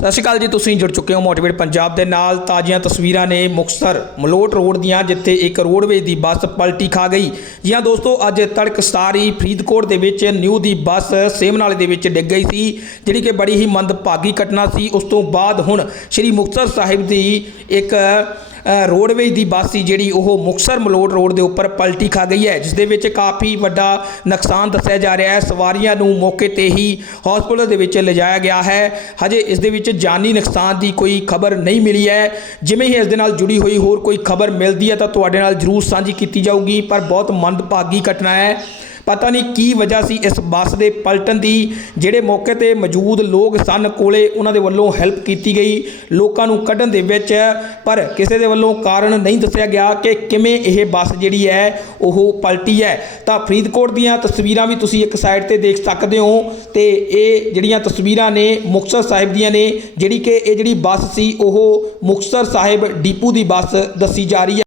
ਸਤਿ ਸ਼੍ਰੀ ਅਕਾਲ ਜੀ, ਤੁਸੀਂ ਜੁੜ ਚੁੱਕੇ ਹੋ ਮੋਟੀਵੇਟ ਪੰਜਾਬ ਦੇ ਨਾਲ। ਤਾਜ਼ੀਆਂ ਤਸਵੀਰਾਂ ਨੇ ਮੁਕਤਸਰ ਮਲੋਟ ਰੋਡ ਦੀਆਂ, ਜਿੱਥੇ ਇੱਕ ਰੋਡਵੇਜ ਦੀ ਬੱਸ ਪਲਟੀ ਖਾ ਗਈ। ਜੀ ਹਾਂ ਦੋਸਤੋ, ਅੱਜ ਤੜਕਸਾਰੀ ਫਰੀਦਕੋਟ ਦੇ ਵਿੱਚ ਨਿਊ ਦੀ ਬੱਸ ਸੇਮਨਾਲੇ ਦੇ ਵਿੱਚ ਡਿੱਗ ਗਈ ਸੀ, ਜਿਹੜੀ ਕਿ ਬੜੀ ਹੀ ਮੰਦਭਾਗੀ ਘਟਨਾ ਸੀ। ਉਸ ਤੋਂ ਬਾਅਦ ਹੁਣ ਸ੍ਰੀ ਮੁਕਤਸਰ ਸਾਹਿਬ ਦੀ ਇੱਕ ਰੋਡਵੇਜ ਦੀ ਬੱਸ ਸੀ ਜਿਹੜੀ ਉਹ ਮੁਕਤਸਰ ਮਲੋਟ ਰੋਡ ਦੇ ਉੱਪਰ ਪਲਟੀ ਖਾ ਗਈ ਹੈ, ਜਿਸ ਦੇ ਵਿੱਚ ਕਾਫੀ ਵੱਡਾ ਨੁਕਸਾਨ ਦੱਸਿਆ ਜਾ ਰਿਹਾ ਹੈ। ਸਵਾਰੀਆਂ ਨੂੰ ਮੌਕੇ ਤੇ ਹੀ ਹਸਪੀਟਲ ਦੇ ਵਿੱਚ ਲਿਜਾਇਆ ਗਿਆ ਹੈ। ਹਜੇ ਇਸ ਦੇ ਵਿੱਚ ਜਾਨੀ ਨੁਕਸਾਨ ਦੀ ਕੋਈ ਖਬਰ ਨਹੀਂ ਮਿਲੀ ਹੈ। ਜਿਵੇਂ ਹੀ ਇਸ ਦੇ ਨਾਲ ਜੁੜੀ ਹੋਈ ਹੋਰ ਕੋਈ ਖਬਰ ਮਿਲਦੀ ਹੈ ਤਾਂ ਤੁਹਾਡੇ ਨਾਲ ਜ਼ਰੂਰ ਸਾਂਝੀ ਕੀਤੀ ਜਾਊਗੀ, ਪਰ ਬਹੁਤ ਮੰਦਭਾਗੀ ਘਟਨਾ ਹੈ। ਪਤਾ ਨਹੀਂ ਕੀ ਵਜ੍ਹਾ ਸੀ ਇਸ ਬੱਸ ਦੇ ਪਲਟਣ ਦੀ, ਜਿਹੜੇ ਮੌਕੇ ਤੇ ਮੌਜੂਦ ਲੋਕ ਸਨ ਕੋਲੇ, ਉਹਨਾਂ ਦੇ ਵੱਲੋਂ ਹੈਲਪ ਕੀਤੀ ਗਈ, ਲੋਕਾਂ ਨੂੰ ਕੱਢਣ ਦੇ ਵਿੱਚ, ਪਰ ਕਿਸੇ ਦੇ ਵੱਲੋਂ ਕਾਰਨ ਨਹੀਂ ਦੱਸਿਆ ਗਿਆ ਕਿ ਕਿਵੇਂ ਇਹ ਬੱਸ ਜਿਹੜੀ ਹੈ, ਉਹ ਪਲਟੀ ਹੈ। ਤਾਂ ਫਰੀਦਕੋਟ ਦੀਆਂ ਤਸਵੀਰਾਂ ਵੀ ਤੁਸੀਂ ਇੱਕ ਸਾਈਡ ਤੇ ਦੇਖ ਸਕਦੇ ਹੋ ਤੇ ਇਹ ਜਿਹੜੀਆਂ ਤਸਵੀਰਾਂ ਨੇ ਮੁਕਤਸਰ ਸਾਹਿਬ ਦੀਆਂ ਨੇ, ਜਿਹੜੀ ਕਿ ਇਹ ਜਿਹੜੀ ਬੱਸ ਸੀ, ਉਹ ਮੁਕਤਸਰ ਸਾਹਿਬ ਡੀਪੂ ਦੀ ਬੱਸ ਦੱਸੀ ਜਾ ਰਹੀ ਹੈ।